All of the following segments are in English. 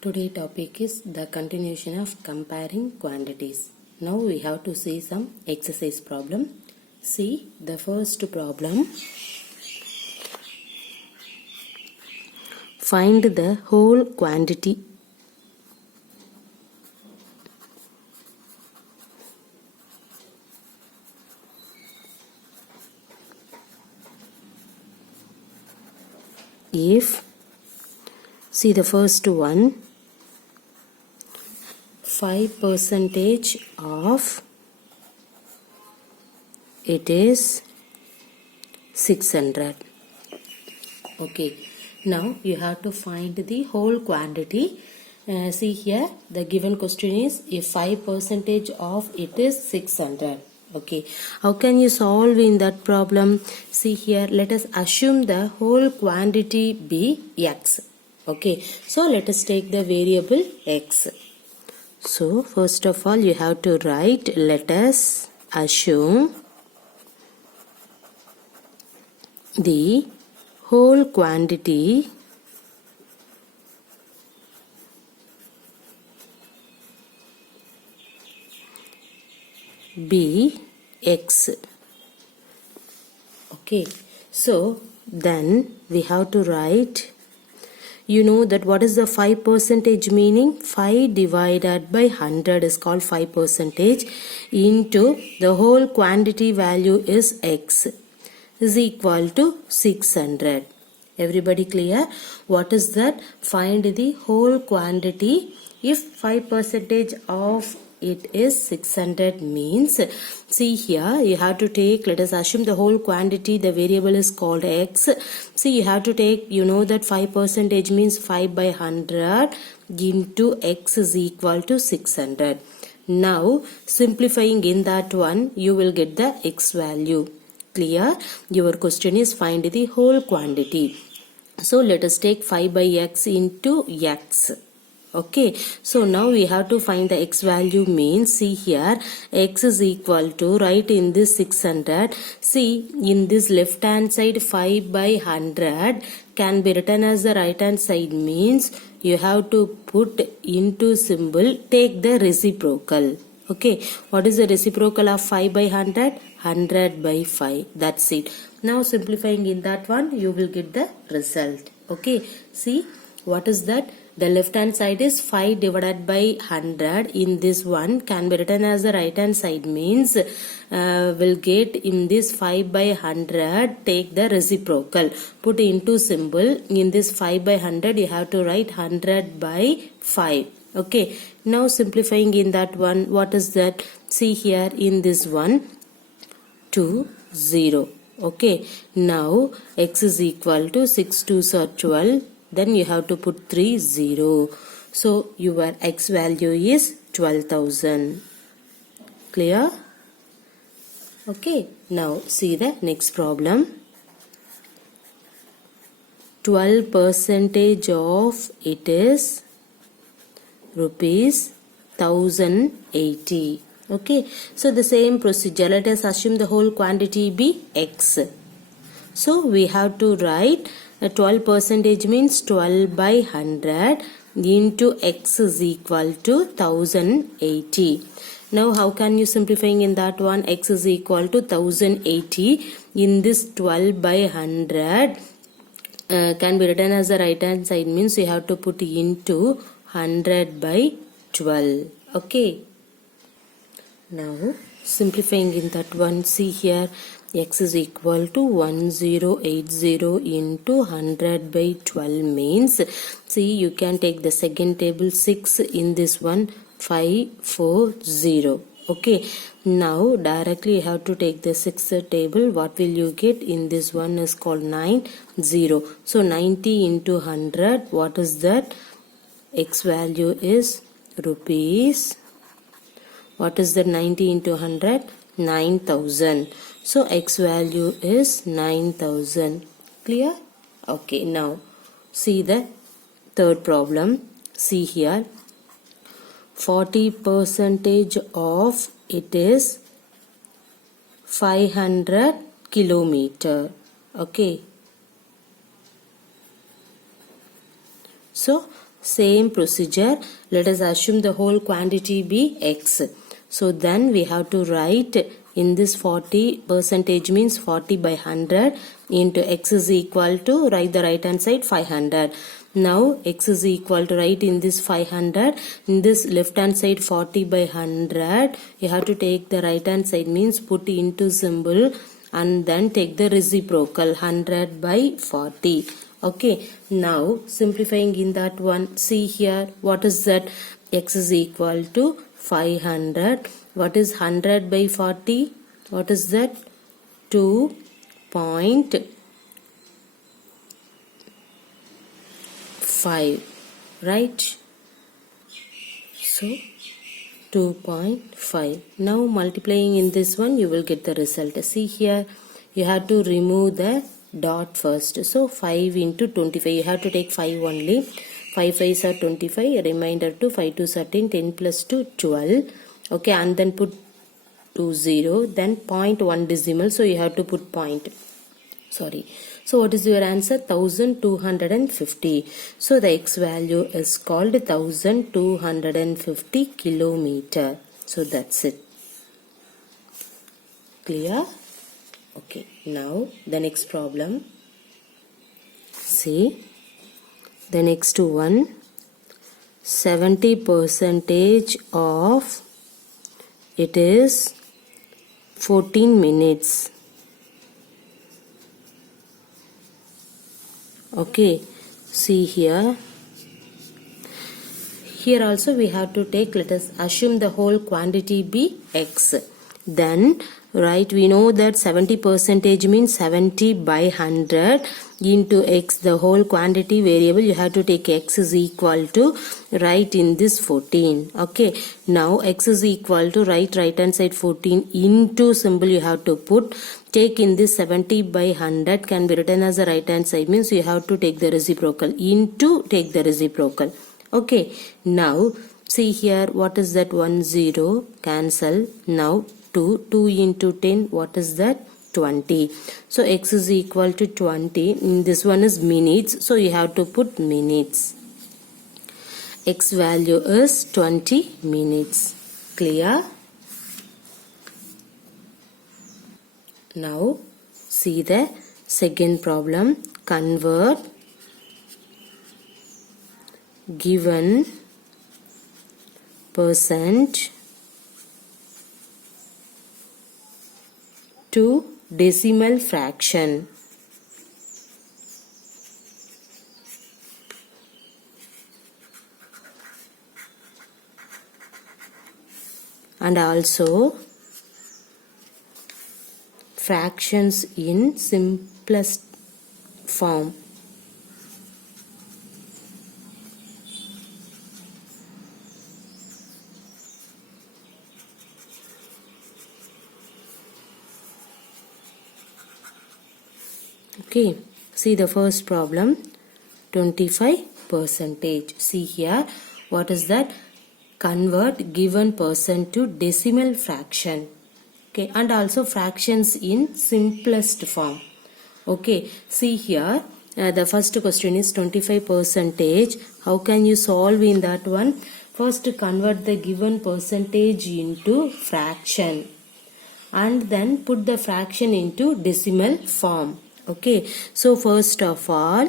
Today topic is the continuation of comparing quantities. Now we have to see some exercise problem. See the first problem. Find the whole quantity if, see the first one, 5% of it is 600. Okay, now you have to find the whole quantity. See here, the given question is if 5% of it is 600. Okay, how can you solve in that problem? See here, let us assume the whole quantity be x. Okay, so let us take the variable x. So first of all you have to write, let us assume the whole quantity be x. Okay, so then we have to write, you know that what is the 5% meaning? 5 divided by 100 is called 5% into the whole quantity value is x is equal to 600. Everybody clear? What is that? Find the whole quantity. If 5% of it is 600 means, see here you have to take, let us assume the whole quantity, the variable is called x. See, you have to take, you know that 5% means 5 by 100 into x is equal to 600. Now simplifying in that one, you will get the x value. Clear? Your question is find the whole quantity. So let us take 5 by x into x. Okay, so now we have to find the x value means, see here, x is equal to, write in this 600. See, in this left hand side 5 by 100 can be written as the right hand side means you have to put into symbol, take the reciprocal. Okay, what is the reciprocal of 5 by 100? 100 by 5. That's it. Now simplifying in that one, you will get the result. Okay, see, what is that? The left hand side is 5 divided by 100. In this one can be written as the right hand side means will get in this 5 by 100, take the reciprocal, put into symbol. In this 5 by 100 you have to write 100 by 5. Okay, now simplifying in that one, what is that? See here in this one 2 0. Okay, now x is equal to 6 2s are 12. Then you have to put 3 0. So your x value is 12,000. Clear? Okay, now see the next problem. 12% of it is rupees 1080. Okay, so the same procedure, let us assume the whole quantity be x. So we have to write 12% means 12 by 100 into x is equal to 1080. Now how can you simplifying in that one? X is equal to 1080. In this 12 by 100 can be written as the right hand side means you have to put into 100 by 12. Okay. Now simplifying in that one, see here x is equal to 1080 into 100 by 12 means, see you can take the second table 6 in this one 540. Okay, now directly you have to take the 6th table. What will you get? In this one is called 90. So 90 into 100, what is that? X value is rupees. What is the 90 into 100? 9,000. So x value is 9,000. Clear? Okay, now see the third problem. See here, 40% of it is 500 kilometer. Okay, so Same procedure. Let us assume the whole quantity be x. So then we have to write in this 40 percentage means 40 by 100 into x is equal to, write the right hand side 500. Now x is equal to, write in this 500, in this left hand side 40 by 100. You have to take the right hand side means put into symbol and then take the reciprocal 100 by 40. Okay, now simplifying in that one, see here what is that, x is equal to 500. What is 100 by 40? What is that? 2.5, right? So 2.5. Now multiplying in this one, you will get the result. See here, you have to remove the dot first. So 5 into 25, you have to take 5 only. 5 5s are 25, remainder to 5 2s are 10, 10 plus 2 12. Okay, and then put 2 0, then 0.1 decimal, so you have to put point. Sorry. So what is your answer? 1250. So the x value is called 1250 kilometer. So that's it. Clear? Okay. Now the next problem. See. The next one. 70% of it is 14 minutes. Okay, see here. Here also we have to take, let us assume the whole quantity be x. Then, right, we know that 70% means 70 by 100 into x, the whole quantity variable. You have to take x is equal to, write in this 14. Okay, now x is equal to, write right hand side 14 into symbol you have to put. Take in this 70 by 100 can be written as a right hand side, means you have to take the reciprocal, into take the reciprocal. Okay, now see here what is that, 1 0 cancel. Now 2 into 10, what is that, 20. So x is equal to 20. This one is minutes, so you have to put minutes. X value is 20 minutes. Clear? Now see the second problem. Convert given percent to decimal fraction. And also fractions in simplest form. Okay, see the first problem, 25%. See here, what is that? Convert given percent to decimal fraction. Okay, and also fractions in simplest form. Okay, see here, the first question is 25%. How can you solve in that one? First convert the given percentage into fraction and then put the fraction into decimal form. Okay, so first of all,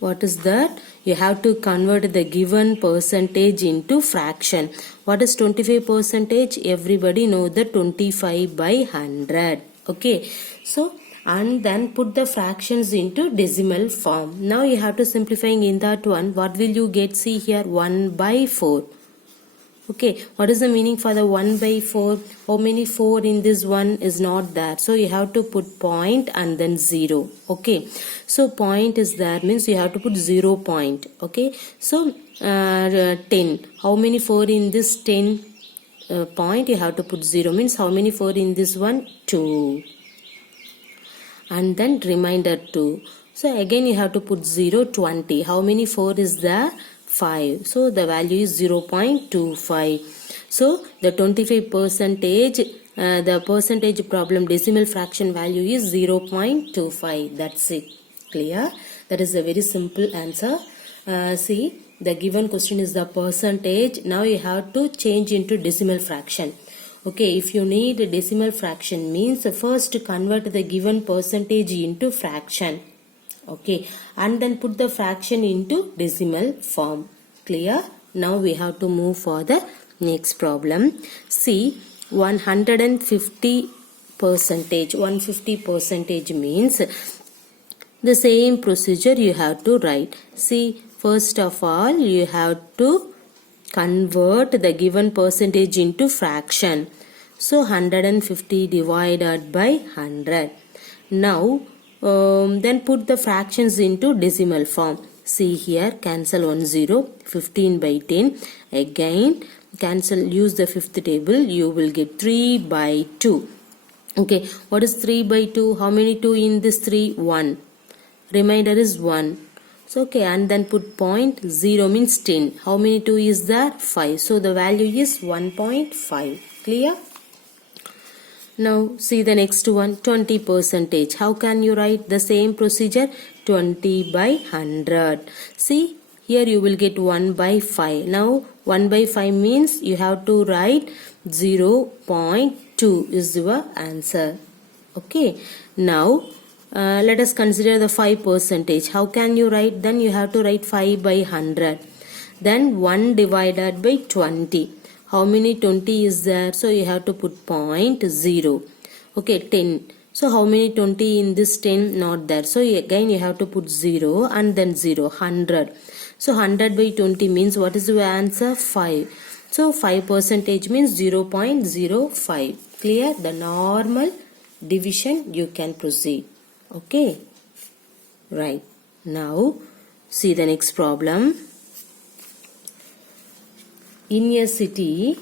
what is that? You have to convert the given percentage into fraction. What is 25%? Everybody know that 25 by 100. Okay, so and then put the fractions into decimal form. Now you have to simplifying in that one. What will you get? See here, 1 by 4. Okay, what is the meaning for the 1 by 4? How many 4 in this one is not there? So you have to put point and then 0. Okay, so point is there means you have to put 0 point. Okay, so 10. How many 4 in this 10 point? You have to put 0 means how many 4 in this one? 2. And then remainder 2. So again you have to put 0, 20. How many 4 is there? 5. So the value is 0.25. So the 25%, the percentage problem decimal fraction value is 0.25. That's it. Clear? That is a very simple answer. See, the given question is the percentage. Now you have to change into decimal fraction. Okay, if you need a decimal fraction means first convert the given percentage into fraction. Okay, and then put the fraction into decimal form. Clear? Now we have to move for the next problem. See, 150 percentage. 150 percentage means the same procedure you have to write. See, first of all you have to convert the given percentage into fraction. So 150 divided by 100. Now then put the fractions into decimal form. See here, cancel 1 0, 15 by 10. Again cancel, use the fifth table, you will get 3 by 2. Okay, what is 3 by 2? How many 2 in this 3? 1. Remainder is 1. So okay, and then put point, 0 means 10. How many 2 is there? 5. So the value is 1.5. Clear? Now see the next one, 20 percentage. How can you write the same procedure? 20 by 100. See, here you will get 1 by 5. Now 1 by 5 means you have to write 0.2 is your answer. Okay, now let us consider the 5 percentage. How can you write? Then you have to write 5 by 100. Then 1 divided by 20. How many 20 is there? So you have to put point 0. Okay, 10. So how many 20 in this 10? Not there. So again you have to put 0 and then 0. 100. So 100 by 20 means what is your answer? 5. So 5 percentage means 0.05. Clear? The normal division you can proceed. Okay. Right. Now see the next problem. In a city,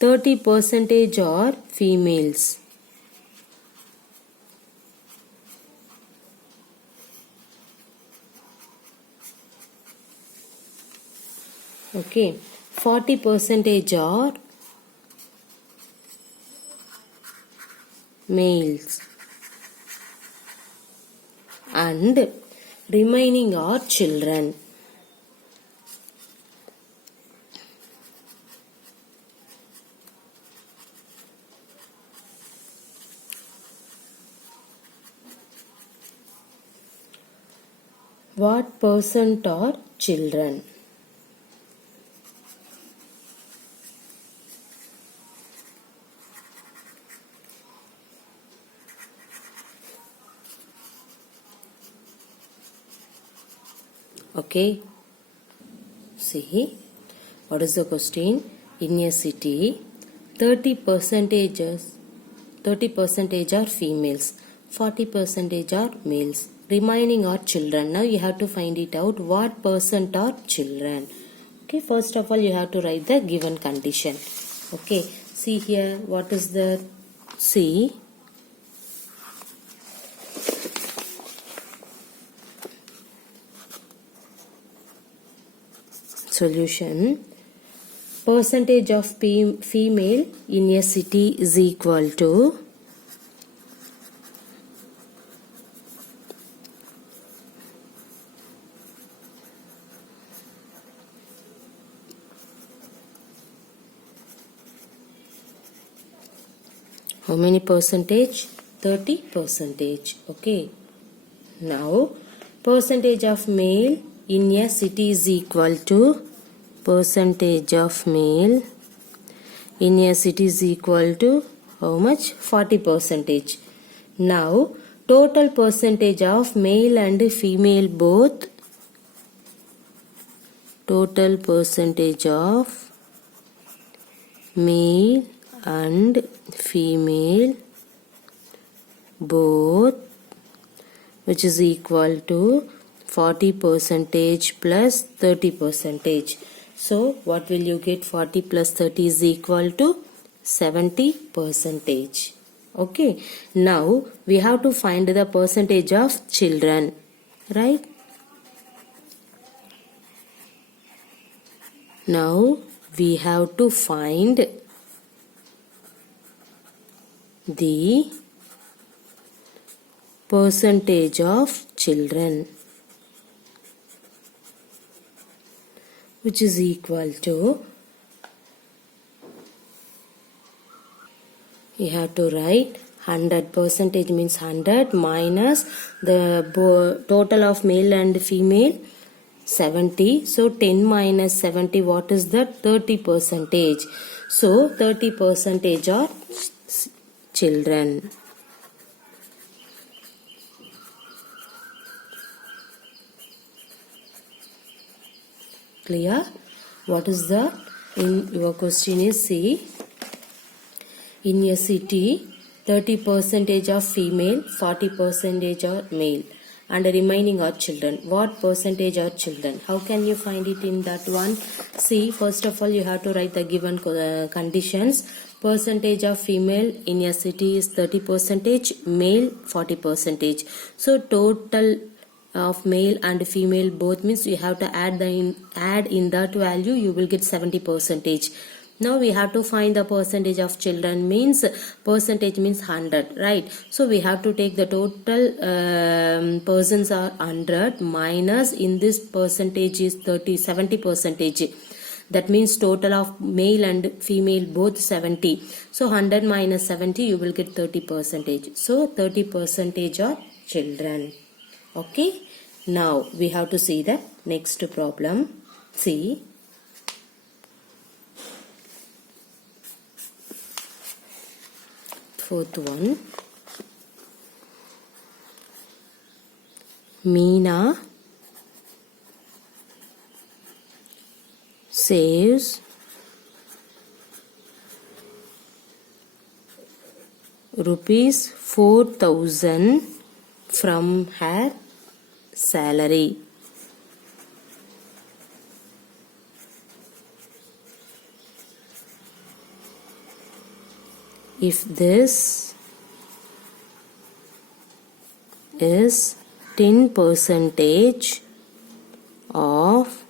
%30 are females. Okay, 40% are males. And remaining are children. What % are children? Okay, see, what is the question? In a city, 30% are females, 40% are males, remaining are children. Now you have to find it out what % are children. Okay, first of all you have to write the given condition. Okay, see here, what is the, see, solution. Percentage of female in a city is equal to how many percentage? 30%. Okay. Now percentage of male in a city is equal to percentage of male in a city is equal to how much? 40%. Now total percentage of male and female both, total percentage of male and female both, which is equal to 40% plus 30%. So what will you get? 40 plus 30 is equal to 70%. Okay. Now we have to find the percentage of children, right? Now we have to find the percentage of children, which is equal to, you have to write 100 percentage means 100 minus the total of male and female 70. So 10 minus 70, what is that? 30 percentage. So 30 percentage are children. Clear? What is the, in your question is, see, in a city 30 percentage of female, 40 percentage are male, and the remaining are children. What percentage are children? How can you find it in that one? See, first of all you have to write the given conditions. Percentage of female in a city is 30 percentage, male 40 percentage. So total of male and female both means you have to add in that value, you will get 70 percentage. Now we have to find the percentage of children, means percentage means 100, right? So we have to take the total persons are 100 minus, in this percentage is 70 percentage. That means total of male and female both 70. So 100 minus 70, you will get 30 percentage. So 30 percentage are children. Okay. Now we have to see the next problem. See. Fourth one. Meena saves rupees 4,000 from her salary. If this is 10 percentage of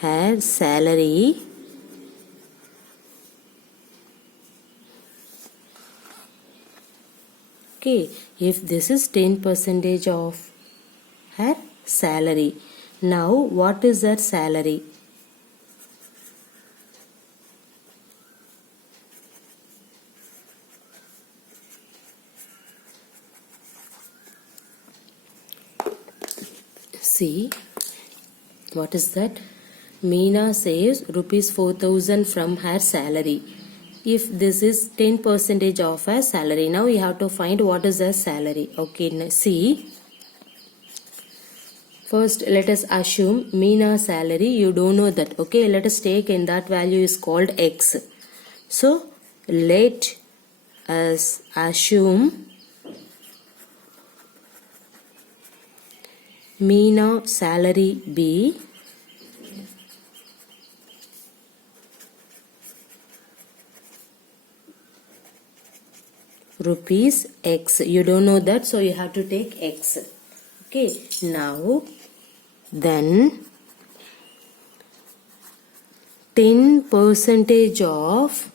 her salary, okay, if this is 10 percentage of her salary, now what is her salary? See, what is that? Meena saves rupees 4,000 from her salary. If this is 10 percentage of her salary, now you have to find what is her salary. Okay, see. First, let us assume Meena's salary, you don't know that. Okay, let us take in that value is called X. So, let us assume Meena salary be rupees X. You don't know that, so you have to take X. Okay, now then 10 percentage of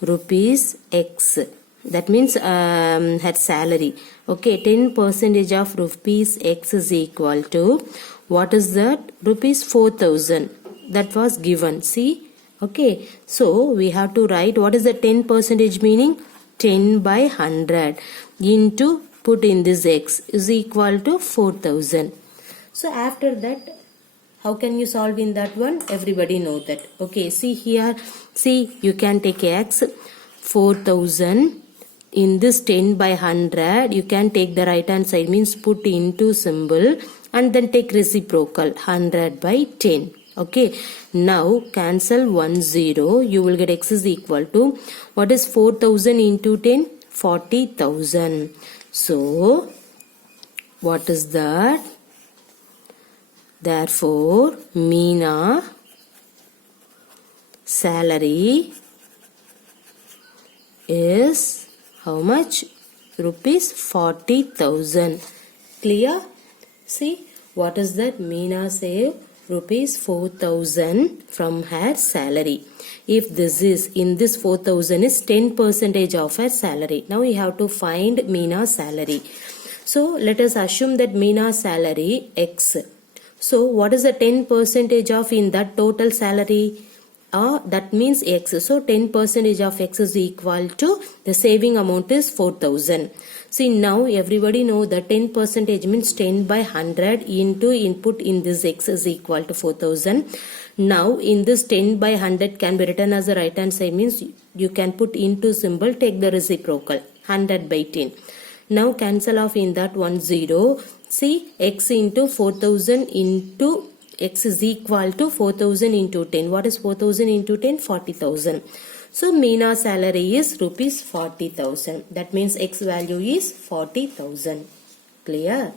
rupees X. That means her salary. Okay, 10 percentage of rupees X is equal to, what is that? Rupees 4,000. That was given. See? Okay. So, we have to write what is the 10 percentage meaning? 10 by 100 into, put in this X is equal to 4,000. So, after that, how can you solve in that one? Everybody know that. Okay. See here. See, you can take X. 4,000. In this 10 by 100, you can take the right hand side, means put into symbol and then take reciprocal 100 by 10. Okay. Now cancel 1 0. You will get X is equal to, what is 4,000 into 10? 40,000. So what is that? Therefore Meena salary is how much? Rupees 40,000. Clear? See, what is that? Meena save rupees 4,000 from her salary. If this is, in this 4,000 is 10% of her salary. Now we have to find Meena's salary. So let us assume that Meena's salary X. So what is the 10% of in that total salary? That means X. So 10% of X is equal to the saving amount is 4,000. See, now everybody know that 10% means 10 by 100 into input in this X is equal to 4,000. Now in this 10 by 100 can be written as a right hand side, means you can put into symbol, take the reciprocal, 100 by 10. Now cancel off in that 1 0. See, X into 4,000 into X is equal to 4,000 into 10. What is 4,000 into 10? 40,000. So Meena's salary is rupees 40,000. That means X value is 40,000. Clear?